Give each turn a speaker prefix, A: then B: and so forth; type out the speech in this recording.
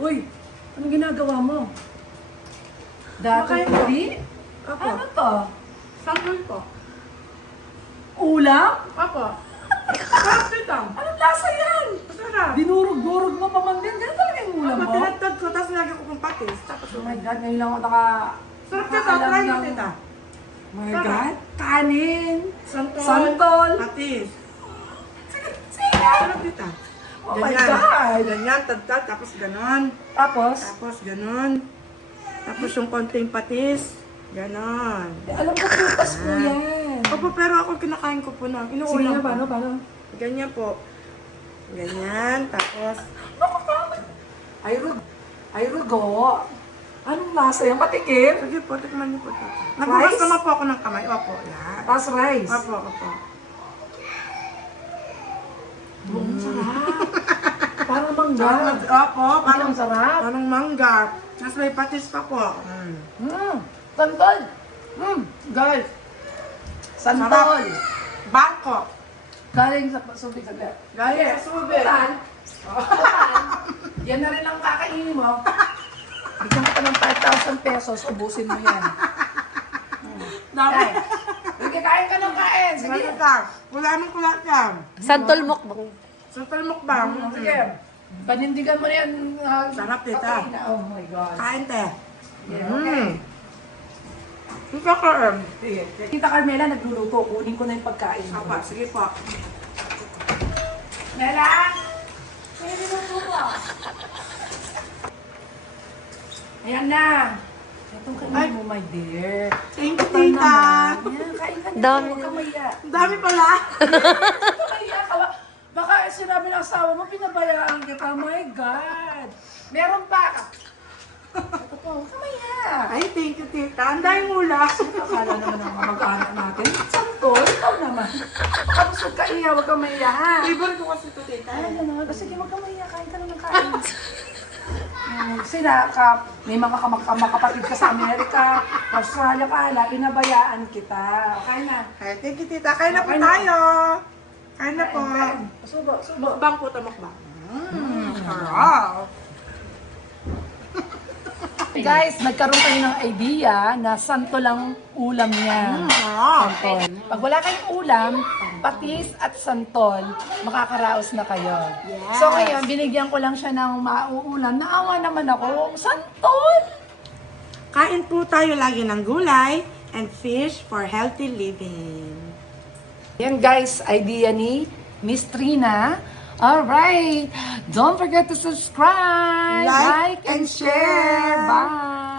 A: Uy, anong ginagawa mo? Dato
B: Makain
A: puli?
B: Opo.
A: Ano to?
B: Sangkol po.
A: Ulam?
B: Opo. Sarap dito.
A: Anong lasa yan?
B: Masarap.
A: Dinurog-durog mo pa man din. Ganun talaga yung ulam mo?
B: tinatad ko, tapos nilagyan ko kong patis. Tapos
A: Oh my God, ngayon lang ako naka...
B: Sarap dito,
A: nakaalam
B: try mo
A: ng-
B: dito.
A: Oh my
B: Sarap.
A: God, kanin,
B: Santol.
A: santol.
B: Patis.
A: Sige.
B: Sarap dito.
A: Oh my God.
B: Ganyan, tad-tad, tapos ganon.
A: Tapos,
B: Tapos ganon. Tapos yung konting patis. Ganon.
A: alam ko putas po yan.
B: Opo, pero ako kinakain ko po na.
A: Sige
B: Inuulam
A: nga, paano, paano?
B: Ganyan po. Ganyan, tapos
A: Ay, rug. Ay, rugo. Anong lasa yan? Patikim?
B: Sige po, tikman niyo po. Nagbukas
A: Rice?
B: naman po ako ng kamay. Opo, yan.
A: Tapos rice.
B: Opo, opo.
A: Mm, sarap. Parang mangga.
B: Parang, opo,
A: Parang sarap.
B: parang mangga. Tapos may patis pa po. Mm.
A: Mm, santol. Mm, guys. Santol.
B: Bangko.
A: Galing sa subig sa gaya.
B: Galing sa subig.
A: Total. Total. Yan na rin ang kakainin mo. Bigyan ka ng 5,000 pesos, ubusin mo yan.
B: Dami.
A: Ay, sige, kain ka ng kain. Sige.
B: Sige ka. Wala nang kulat yan.
C: Santol mukbang.
B: So, talmukbang.
A: Mm, Sige. Panindigan mo na yan. ah,
B: Sarap, tita.
A: kakain na. Oh my God.
B: Kain, te.
A: Yeah,
B: Mm.
A: okay.
B: Ito ka, em.
A: Sige. Tita Carmela, nagluluto. Kunin ko na yung pagkain mo.
B: Apa, sige po.
A: Mela! May niluto ko. Ayan na. Itong kainin mo, my dear.
B: Thank you, tita.
A: kain ka na.
C: Dami
A: Huwag ka maya.
B: Dami pala.
A: Huwag ka maya. Kawa- Baka sinabi ng asawa mo, pinabayaan kita. My God. Meron pa. Ito po, huwag ka maya.
B: Ay, thank you, tita. Ang dahil mula.
A: Akala naman ang kamag-anak natin. Santo, ikaw naman. Tapos huwag ka iya, huwag ka maya. ha?
B: Favorite ko kasi ito, tita.
A: Ay, gano'n. Sige, huwag ka maya. Kain ka naman kain. Mm, sila ka, may mga kamak kapatid ka sa Amerika, Australia ka, hala, pinabayaan kita. Okay na.
B: Ay, thank you, tita. Kain na po
A: Kain na.
B: tayo. Na po.
A: Subo, subo.
B: Mukbang po ito, mukbang. Mm, sarap.
A: Guys, nagkaroon kayo ng idea na santo lang ulam niya.
B: Sarap.
A: Santol. Pag wala kayong ulam, patis at santol, makakaraos na kayo. So ngayon, binigyan ko lang siya ng mauulam. Naawa naman ako. Santol!
B: Kain po tayo lagi ng gulay and fish for healthy living.
A: Yan guys, idea ni Miss Trina. Alright! Don't forget to subscribe,
B: Like
A: like, and
B: and
A: share.
B: share.
A: Bye!